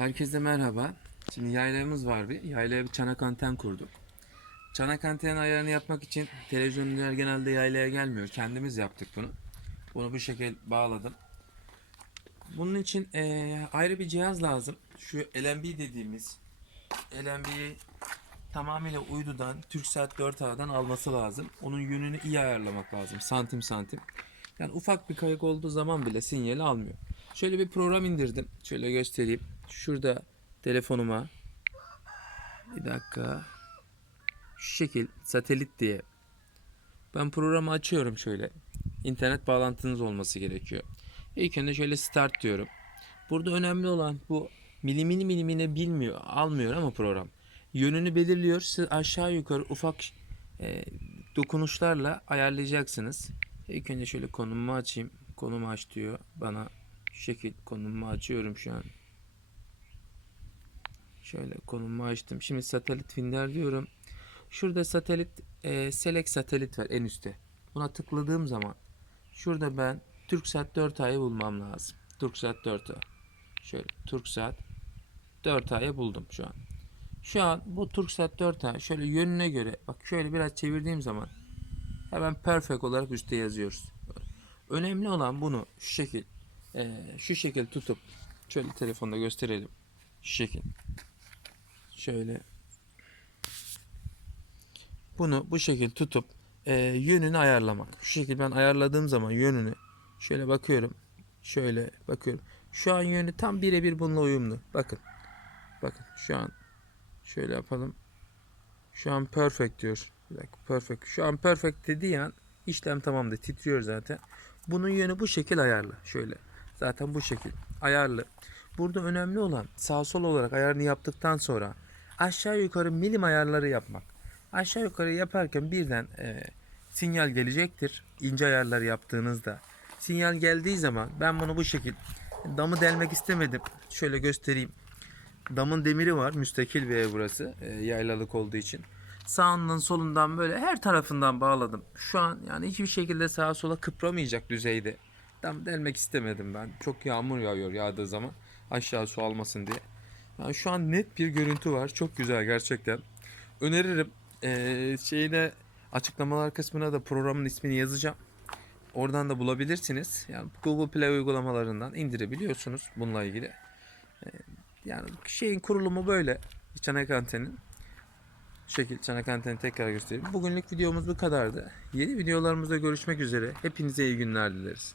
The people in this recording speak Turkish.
Herkese merhaba. Şimdi yaylamız var bir. Yaylaya bir çanak anten kurduk. Çanak anten ayarını yapmak için televizyoncular genelde yaylaya gelmiyor. Kendimiz yaptık bunu. Bunu bu şekil bağladım. Bunun için eee, ayrı bir cihaz lazım. Şu LNB dediğimiz LNB'yi tamamıyla uydudan TürkSat 4A'dan alması lazım. Onun yönünü iyi ayarlamak lazım. Santim santim. Yani ufak bir kayık olduğu zaman bile sinyali almıyor. Şöyle bir program indirdim. Şöyle göstereyim. Şurada telefonuma bir dakika şu şekil satelit diye ben programı açıyorum şöyle. İnternet bağlantınız olması gerekiyor. İlk önce şöyle start diyorum. Burada önemli olan bu milimini milimine bilmiyor, almıyor ama program. Yönünü belirliyor. Siz aşağı yukarı ufak e, dokunuşlarla ayarlayacaksınız. İlk önce şöyle konumumu açayım. Konumu aç diyor bana. Şu şekil konumumu açıyorum şu an. Şöyle konumumu açtım. Şimdi satelit finder diyorum. Şurada satelit e, select satelit var en üstte. Buna tıkladığım zaman şurada ben Turksat 4A'yı bulmam lazım. Turksat 4A. Şöyle Turksat 4A'yı buldum şu an. Şu an bu Turksat 4A şöyle yönüne göre bak şöyle biraz çevirdiğim zaman hemen perfect olarak üstte yazıyoruz. Önemli olan bunu şu şekil e, şu şekil tutup şöyle telefonda gösterelim. Şu şekil. Şöyle bunu bu şekil tutup e, yönünü ayarlamak. Şu şekil ben ayarladığım zaman yönünü şöyle bakıyorum. Şöyle bakıyorum. Şu an yönü tam birebir bununla uyumlu. Bakın. Bakın şu an şöyle yapalım. Şu an perfect diyor. Bir dakika perfect. Şu an perfect dediği an işlem tamamdır. Titriyor zaten. Bunun yönü bu şekil ayarlı. Şöyle. Zaten bu şekil ayarlı. Burada önemli olan sağ sol olarak ayarını yaptıktan sonra aşağı yukarı milim ayarları yapmak. Aşağı yukarı yaparken birden e, sinyal gelecektir. İnce ayarlar yaptığınızda. Sinyal geldiği zaman ben bunu bu şekil damı delmek istemedim. Şöyle göstereyim. Damın demiri var. Müstakil bir ev burası. e, yaylalık olduğu için. Sağından solundan böyle her tarafından bağladım. Şu an yani hiçbir şekilde sağa sola kıpramayacak düzeyde. Dam delmek istemedim ben. Çok yağmur yağıyor yağdığı zaman. Aşağı su almasın diye. Yani şu an net bir görüntü var. Çok güzel gerçekten. Öneririm. Ee, şeyine açıklamalar kısmına da programın ismini yazacağım. Oradan da bulabilirsiniz. Yani Google Play uygulamalarından indirebiliyorsunuz bununla ilgili. Ee, yani şeyin kurulumu böyle. Çanak antenin. Şu şekil çanak anteni tekrar göstereyim. Bugünlük videomuz bu kadardı. Yeni videolarımızda görüşmek üzere. Hepinize iyi günler dileriz.